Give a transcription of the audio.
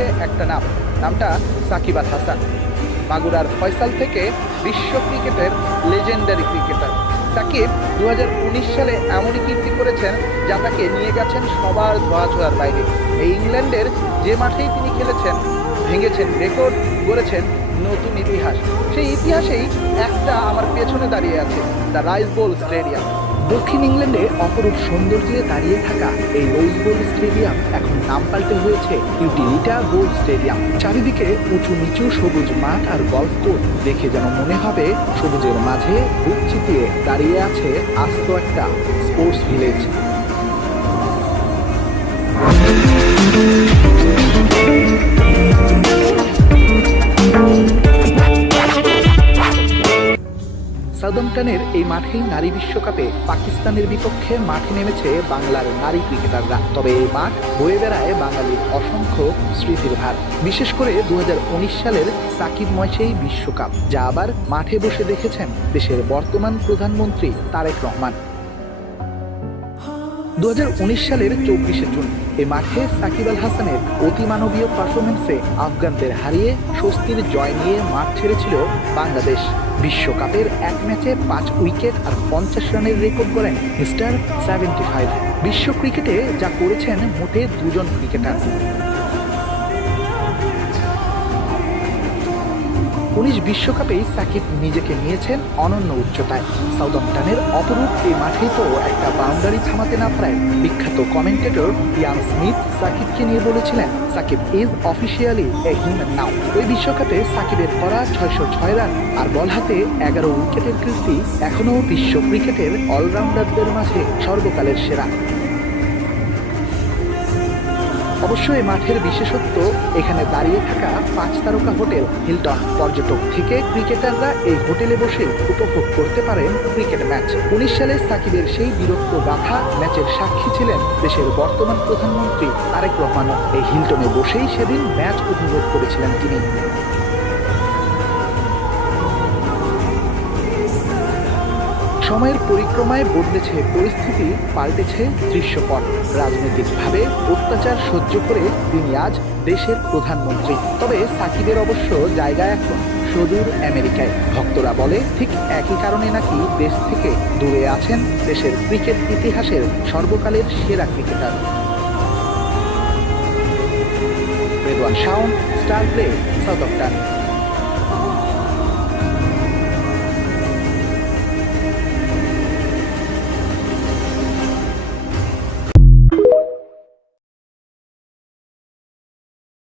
হয়েছে একটা নামটা সাকিব আল হাসান। মাগুরার ফয়সাল থেকে বিশ্ব ক্রিকেটের লেজেন্ডারি ক্রিকেটার সাকিব 2019 সালে এমনই কীর্তি করেছেন যা তাকে নিয়ে গেছেন সবার ধোঁয়াছোঁয়ার বাইরে। এই ইংল্যান্ডের যে মাঠেই তিনি খেলেছেন ভেঙেছেন রেকর্ড, গড়েছেন নতুন ইতিহাস। সেই ইতিহাসেই একটা আমার পেছনে দাঁড়িয়ে আছে, দ্য রাইস বোল স্টেডিয়াম। দক্ষিণ ইংল্যান্ডে অপরূপ সৌন্দর্যে দাঁড়িয়ে থাকা এই রোজ বোল স্টেডিয়াম এখন নাম পাল্টে হয়েছে ইউটিলিটা বোল স্টেডিয়াম। চারিদিকে উঁচু নিচু সবুজ মাঠ আর গলফ কোর্স, দেখে যেন মনে হবে সবুজের মাঝে বুক চিতিয়ে দাঁড়িয়ে আছে আস্ত একটা স্পোর্টস ভিলেজ। সাউদাম্পটনের এই মাঠেই নারী বিশ্বকাপে পাকিস্তানের বিপক্ষে মাঠে নেমেছে বাংলার নারী ক্রিকেটাররা। তবে এই মাঠ বয়ে বেড়ায় বাঙালির অসংখ্য স্মৃতির ভার। বিশেষ করে 2019 সালের সাকিবময় সেই বিশ্বকাপ, যা আবার মাঠে বসে দেখেছেন দেশের বর্তমান প্রধানমন্ত্রী তারেক রহমান। 2019 সালের 24শে জুন এই মাঠে সাকিব আল হাসানের অতিমানবীয় পারফরমেন্সে আফগানদের হারিয়ে স্বস্তির জয় নিয়ে মাঠ ছেড়েছিল বাংলাদেশ। বিশ্বকাপের এক ম্যাচে 5 উইকেট আর 50 রানের রেকর্ড করেন মিস্টার 75। বিশ্ব ক্রিকেটে যা করেছেন মোটে 2 জন ক্রিকেটার। 19 বিশ্বকাপেই সাকিব নিজেকে নিয়েছেন অনন্য উচ্চতায়। সাউদাম্পটনের অপরূপ এই মাঠেই তো একটা বাউন্ডারি থামাতে না পারায় বিখ্যাত কমেন্টেটর ইয়ান স্মিথ সাকিবকে নিয়ে বলেছিলেন, Shakib is officially a human now. ওই বিশ্বকাপে সাকিবের করা 606 রান আর বল হাতে 11 উইকেটের কীর্তি এখনও বিশ্ব ক্রিকেটের অলরাউন্ডারদের মাঝে সর্বকালের সেরা। অবশ্য এই মাঠের বিশেষত্ব এখানে দাঁড়িয়ে থাকা 5 তারকা হোটেল হিলটন। পর্যটক থেকে ক্রিকেটাররা এই হোটেলে বসে উপভোগ করতে পারেন ক্রিকেট ম্যাচ। 19 সালে সাকিবের সেই বীরত্ব গাথা ম্যাচের সাক্ষী ছিলেন দেশের বর্তমান প্রধানমন্ত্রী তারেক রহমানও। এই হিলটনে বসেই সেদিন ম্যাচ উপভোগ করেছিলেন তিনি। সময়ের পরিক্রমায় বদলেছে পরিস্থিতি, পাল্টেছে দৃশ্যপট। রাজনৈতিকভাবে অত্যাচার সহ্য করে তিনি আজ দেশের প্রধানমন্ত্রী। তবে সাকিবের অবশ্য জায়গা এখন সুদূর আমেরিকায়। ভক্তরা বলে ঠিক একই কারণে নাকি দেশ থেকে দূরে আছেন দেশের ক্রিকেট ইতিহাসের সর্বকালের সেরা cricketer. Redwan Shaon, star play, Southampton.